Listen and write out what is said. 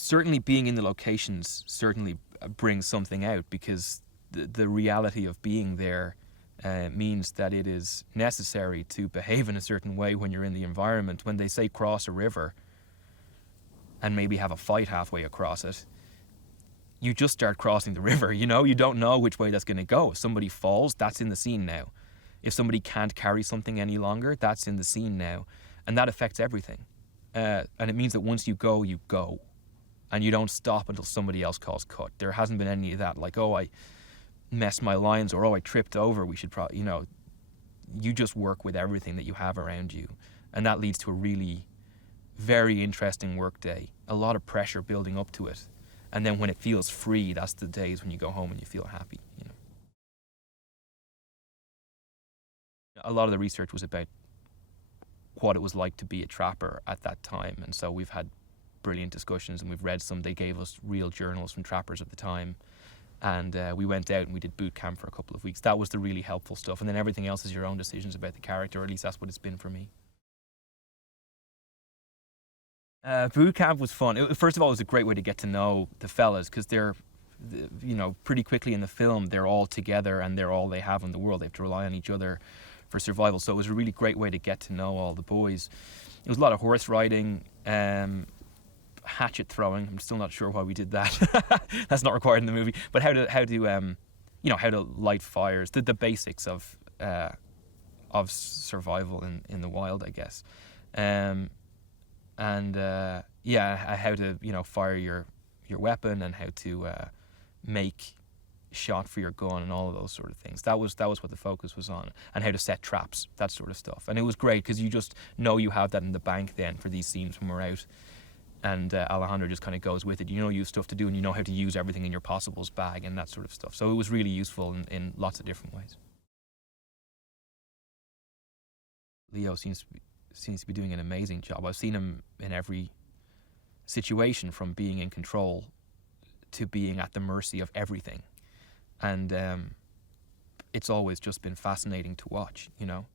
certainly being in the locations certainly brings something out, because the reality of being there means that it is necessary to behave in a certain way when you're in the environment. When they say cross a river and maybe have a fight halfway across it, you just start crossing the river, you know? You don't know which way that's going to go. If somebody falls, that's in the scene now. If somebody can't carry something any longer, that's in the scene now. And that affects everything. And it means that once you go, you go. And you don't stop until somebody else calls cut. There hasn't been any of that, like, oh, I messed my lines, or oh, I tripped over, we should probably, you know, you just work with everything that you have around you. And that leads to a really very interesting work day. A lot of pressure building up to it. And then when it feels free, that's the days when you go home and you feel happy, you know. A lot of the research was about what it was like to be a trapper at that time. And so we've had brilliant discussions, and we've read some. They gave us real journals from trappers at the time. And we went out and we did boot camp for a couple of weeks. That was the really helpful stuff. And then everything else is your own decisions about the character, or at least that's what it's been for me. Boot camp was fun. First of all, it was a great way to get to know the fellas, because they're, you know, pretty quickly in the film, they're all together and they're all they have in the world. They have to rely on each other for survival. So it was a really great way to get to know all the boys. It was a lot of horse riding, hatchet throwing. I'm still not sure why we did that. That's not required in the movie. But how to you know, how to light fires, the basics of survival in the wild, I guess. Yeah, how to, you know, fire your weapon, and how to make shot for your gun, and all of those sort of things. That was what the focus was on, and how to set traps, that sort of stuff. And it was great because you just know you have that in the bank then for these scenes when we're out. And Alejandro just kind of goes with it. You know you have stuff to do, and you know how to use everything in your possibles bag and that sort of stuff. So it was really useful in lots of different ways. Leo seems to be doing an amazing job. I've seen him in every situation, from being in control to being at the mercy of everything. And it's always just been fascinating to watch, you know.